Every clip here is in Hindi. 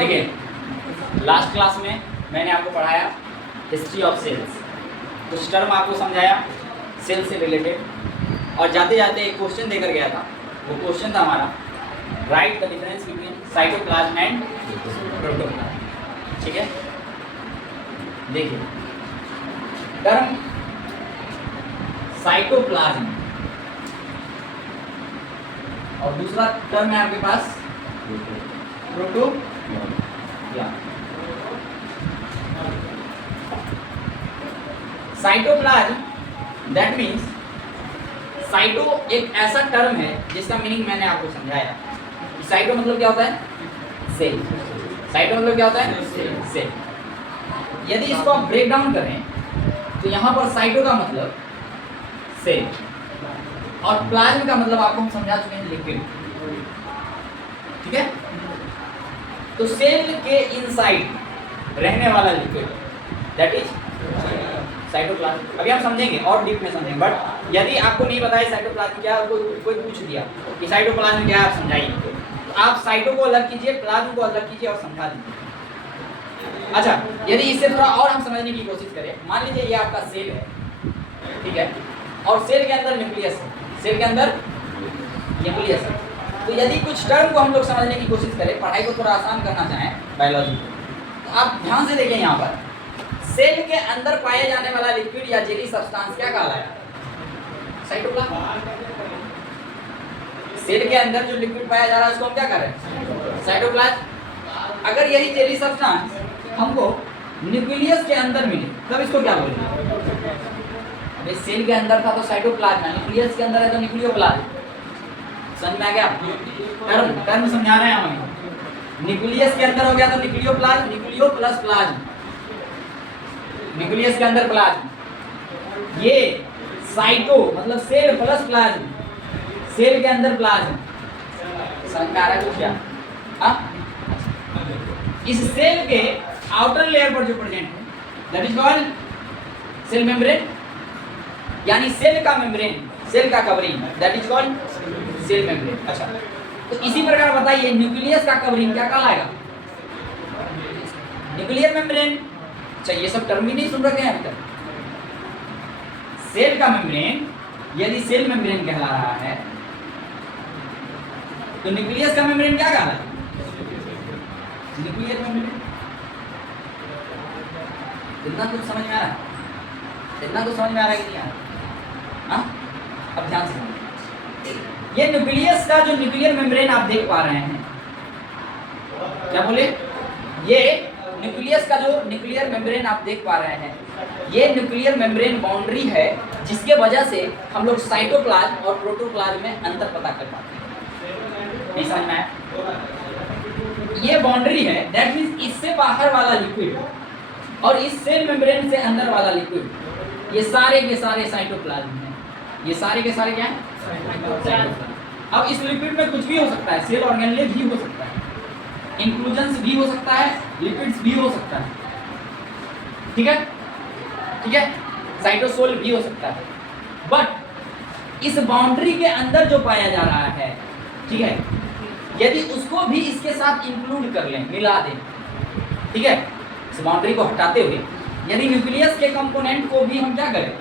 देखिए लास्ट क्लास में मैंने आपको पढ़ाया हिस्ट्री ऑफ सेल्स, कुछ टर्म आपको समझाया सेल से रिलेटेड, और जाते जाते एक क्वेश्चन देकर गया था। वो क्वेश्चन था हमारा right the difference between cytoplasm and protoplasm. ठीक है, देखिए टर्म साइटोप्लाज्म और दूसरा टर्म है आपके पास protoplasm. Cytoplasm that means cyto एक ऐसा टर्म है जिसका मीनिंग मैंने आपको समझाया। साइटो मतलब क्या होता है? सेल। साइटो मतलब क्या होता है? सेल। यदि इसको आप ब्रेक डाउन करें तो यहाँ पर साइटो का मतलब सेल और प्लाज्म का मतलब आपको हम समझा चुके हैं लिक्विड। ठीक है, तो सेल के इनसाइड रहने वाला लिक्विड दैट इज साइटोप्लाज्म। अभी हम समझेंगे और डीप में समझेंगे, बट यदि आपको नहीं पता है साइटोप्लाज्म क्या है, कोई पूछ दिया कि साइटोप्लाज्म क्या है, आप समझाइए, तो आप साइटो को अलग कीजिए, प्लाज्म को अलग कीजिए और समझा दीजिए। अच्छा, यदि इससे थोड़ा और हम समझने की कोशिश करें, मान लीजिए ये आपका सेल है, ठीक है, और सेल के अंदर न्यूक्लियस है, सेल के अंदर न्यूक्लियस है। तो यदि कुछ टर्म को हम लोग समझने की कोशिश करें, पढ़ाई को थोड़ा आसान करना चाहें बायोलॉजी को, तो आप ध्यान से देखें यहाँ पर सेल के अंदर पाए जाने वाला लिक्विड या जेली सब्सटेंस क्या कहलाया? साइटोप्लाज्म। सेल के अंदर जो लिक्विड पाया जा रहा है उसको हम क्या कर रहे हैं? साइटोप्लाज्म। अगर यही जेली सब्सटेंस हमको न्यूक्लियस के अंदर मिले तब इसको क्या बोलेंगे? अबे सेल के अंदर था तो साइटोप्लाज्म, न्यूक्लियस के अंदर है तो न्यूक्लियोप्लाज्म। समझ में आ गया? टर्म समझा रहे हैं हम। न्यूक्लियस के अंदर हो गया तो nucleoplasm, nucleo plus plasm, nucleus के अंदर प्लाज्म। ये साइटो मतलब सेल प्लस प्लाज्म, सेल के अंदर प्लाज्म। समझ में आ रहा है कुछ क्या? इस सेल के आउटर लेयर पर जो प्रेजेंट है that is called cell membrane, यानी सेल का मेम्ब्रेन, सेल का covering that is called cell membrane. अच्छा, तो इसी प्रकार बताइए न्यूक्लियस का कवरिंग क्या कहलाएगा? Nuclear membrane. अच्छा, ये सब टर्म भी नहीं सुन रखे हैं अभी तक। सेल का मेम्ब्रेन यदि सेल मेम्ब्रेन कहला रहा है तो न्यूक्लियस का मेम्ब्रेन क्या कहला है? Nuclear membrane. इतना कुछ समझ में आ रहा है? इतना कुछ समझ में आ रहा है कि नहीं आ रहा? हाँ, अब ध्यान से समझिए। ये न्यूक्लियस का जो न्यूक्लियर मेम्ब्रेन आप देख पा रहे हैं, क्या बोले? ये न्यूक्लियस का जो न्यूक्लियर मेम्ब्रेन आप देख पा रहे हैं, ये न्यूक्लियर मेम्ब्रेन बाउंड्री है जिसके वजह से हम लोग साइटोप्लाज्म और प्रोटोप्लाज्म में अंतर पता कर पाते हैं। नहीं समझ में आया? ये बाउंड्री है, दैट मींस इससे बाहर वाला लिक्विड और इस सेल मेम्ब्रेन से अंदर वाला लिक्विड, ये सारे के सारे साइटोप्लाज्म हैं। ये सारे के सारे क्या हैं? साइटोप्लाज्म। अब इस लिक्विड में कुछ भी हो सकता है, सेल ऑर्गेनेल भी हो सकता है, इंक्लूजन्स भी हो सकता है, लिपिड्स भी हो सकता है। ठीक है, ठीक है, साइटोसोल भी हो सकता है। बट इस बाउंड्री के अंदर जो पाया जा रहा है, ठीक है, यदि उसको भी इसके साथ इंक्लूड कर लें, मिला दें, ठीक है, इस बाउंड्री को हटाते हुए यदि न्यूक्लियस के कंपोनेंट को भी हम क्या करें,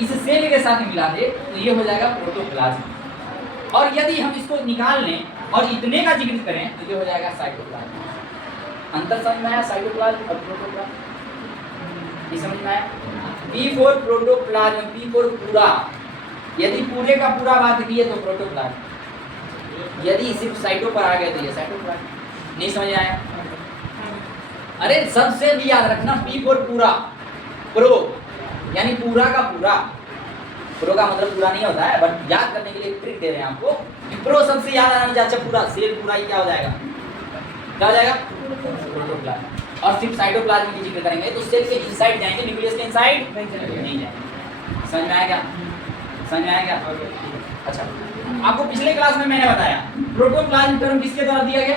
इस सेल के साथ मिला दें, तो ये हो जाएगा प्रोटोप्लाज्म। और यदि हम इसको निकाल लें और इतने का जिक्र करें तो ये हो जाएगा साइटोप्लाज्म। अंतर समझ में आया? साइटोप्लाज्म और प्रोटोप्लाज्म नहीं समझ में आया? P for protoplasm, P for पूरा। यदि पूरे का पूरा बात की है तो प्रोटोप्लाज्म, यदि सिर्फ साइटो पर आ गए तो ये साइटोप्लाज्म। नहीं समझ आया? अरे सबसे भी याद रखना, P फॉर पूरा, प्रो यानी पूरा का पूरा। प्रो का मतलब पूरा नहीं होता है, बट याद करने के लिए ट्रिक दे रहे हैं आपको कि प्रो सबसे याद आना चाहिए। अच्छा, पूरा सेल पूरा ही क्या हो जाएगा? क्या हो जाएगा? प्रोटोप्लाज्म। और सिर्फ साइटोप्लाज्म की जिक्र करेंगे तो सेल के इनसाइड जाएंगे, न्यूक्लियस के इनसाइड नहीं जाएंगे। समझ में आया क्या? समझ में आया क्या? अच्छा, आपको पिछले क्लास में मैंने बताया प्रोटोप्लाज्म टर्म किसके द्वारा दिया गया?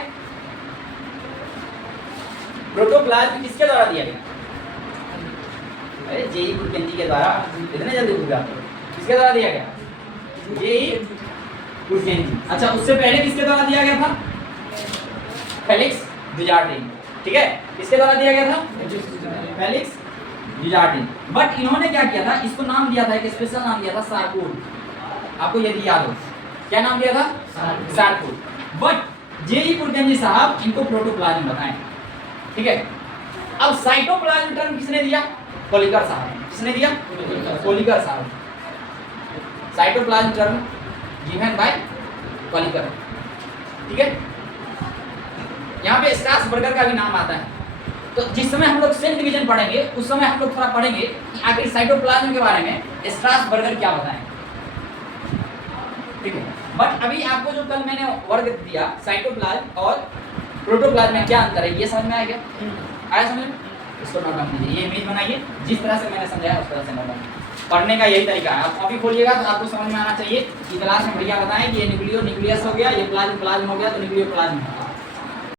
प्रोटोप्लाज्म किसके द्वारा दिया गया? अरे जेई कुलकर्णी के द्वारा। इतने जल्दी भूल गया? किसके द्वारा दिया गया? जेई कुलकर्णी। अच्छा, उससे पहले किसके द्वारा दिया गया था? फेलिक्स डुचार्डिन। ठीक है, किसके द्वारा दिया गया था? फेलिक्स डुजार्टिन। बट इन्होंने क्या किया था, इसको नाम दिया था, एक स्पेशल नाम दिया था सार्कोड। आपको यदि याद हो, क्या नाम दिया था? सार्कोड। बट जेई पुरकेंजी साहब इनको प्रोटोप्लाज्म बताएं, ठीक है। अब साइटोप्लाज्म टर्म किसने दिया? कोलिकर साहब। किसने दिया? कोलिकर साहब। Cytoplasm term given by Kolliker, ठीक है। यहाँ पे स्ट्रासबर्गर का भी नाम आता है। तो जिस समय हम लोग सेल डिवीजन पढ़ेंगे उस समय हम लोग थोड़ा पढ़ेंगे कि आखिर साइटोप्लाज्म के बारे में स्ट्रासबर्गर क्या बताएं, ठीक है। बट अभी आपको जो कल मैंने वर्ग दिया साइटोप्लाज्म और प्रोटोप्लाज्म में क्या अंतर है, ये समझ में आ गया? आया समझ में? इसको नोट डाउन कीजिए, ये इमेज बनाइए, जिस तरह से मैंने समझाया उस तरह से नोट डाउन। पढ़ने का यही तरीका है, आप कॉपी खोलिएगा तो आपको समझ में आना चाहिए कि क्लास में भैया बताएं कि ये न्यूक्लियो न्यूक्लियस हो गया, ये प्लाज्म प्लाज्म हो गया तो न्यूक्लियो प्लाज्म।